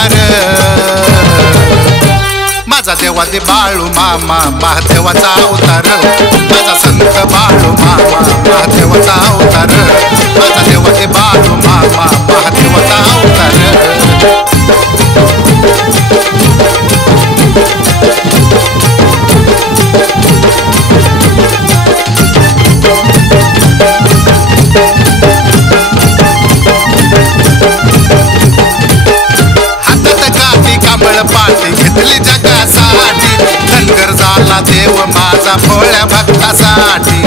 अवतार माझा देवा ते बाळू मामा महादेवाचा अवतार माझा संत बाळू मामा महादेवाचा अवतार माझा देवा ते बाळू मामा महादेवाचा अवतार पाठी घेतली जगासाठी धनगर झाला देव माझा भोळ्या भक्तासाठी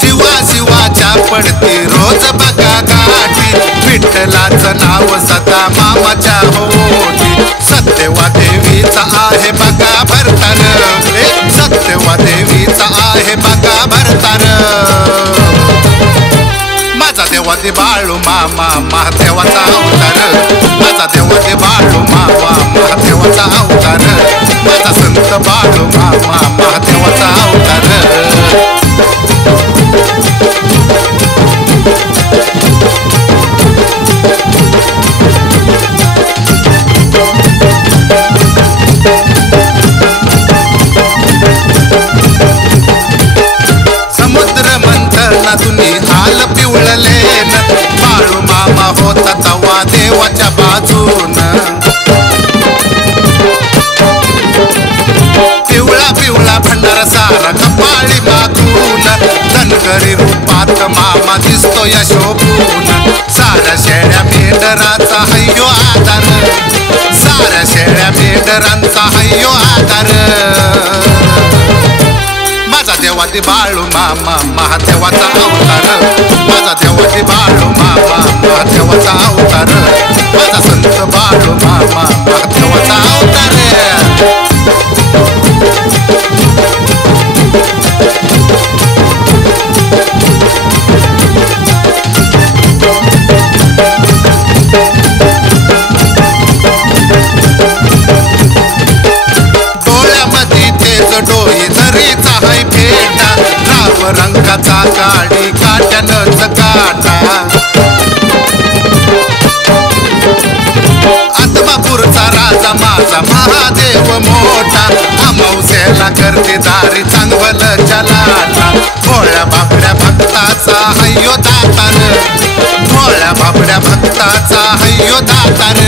जीवा शिवाच्या पडती रोज बघा गाठी विठ्ठलाचं नाव सदा मामाच्या होती सत्यवा देवीचा आहे बघा भरतार सत्यवा देवीचा आहे बघा भरतार माझा देवा ते बाळू मामा महादेवाचा अवतार माझा देवा ते बाळू मामा महादेवाचा अवतार माझा संत बाळू मामा महादेवाचा अवतार समुद्र मंथनातून आल पिवळलेन बाळू मामा होता तवा देवाच्या बाजून पिवळा पिवळा भंडारा सारा कपाळी मागून धनगरी रूपात मामा दिसतो या शोभून साऱ्या शेळ्या मेंढरांचा हय्यो आधार साऱ्या शेळ्या मेंढरांचा हय्यो आधार माझा देवा ते बाळू मामा महादेवाचा अवतार माझा देवा ते बाळू मामा महादेवाचा अवतार माझा संत बाळू मामा महादेवाचा अवतार डोळ्यामध्ये तेज डोळे झरीचा है फेटा राव रंगाचा काळी काट्यानच काटा आत्मापूरचा राजा माझा महादेव मोठा अमावस्याला करते दारी चांगवल चलाटा भोळ्या बापड्या भक्ताचा हय्यो दातार भोळ्या बापड्या भक्ताचा हय्यो दातार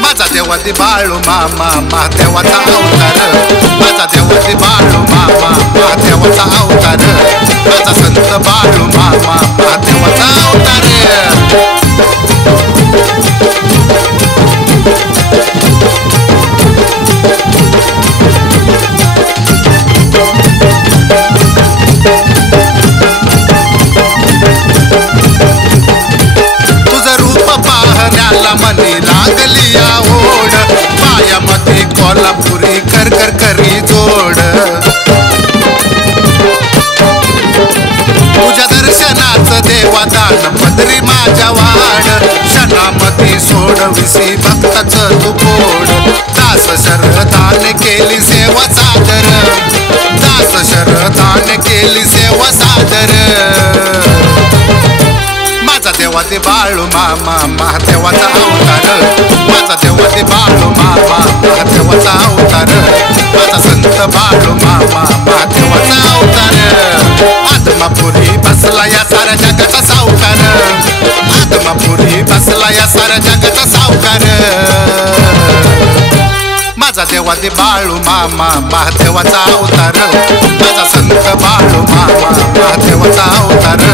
माझा देवा ते बाळू मामा महादेवाचा अवतार माझा देवा ते बाळू मामा महादेवाचा अवतार माझा संत बाळू मामा महादेवाचा अवतार तुझं रूप पाहण्याला मनी लागली या ओढ पायामध्ये कोल्हापुरी कर कर करी जोड तुझ्या दर्शनाचं देवादान पदरी माझ्या वाड क्षणामध्ये सोडविसी भक्ताचं तू पोड दास शरदान केली सेवा सादर दास शरदान केली सेवा सादर माझा देवा ते बाळू मामा महादेवाचा अवतार माझा देवा ते बाळू मामा महादेवाचा अवतार माझा संत बाळू मामा महादेवाचा अवतार आत्मापुरी बसला या साऱ्या जगाचा सावकार आत्मापुरी बसला या साऱ्या जगाचा सावकार माझा देवा ते बाळू मामा महादेवाचा अवतार माझा संत बाळू मामा महादेवाचा अवतार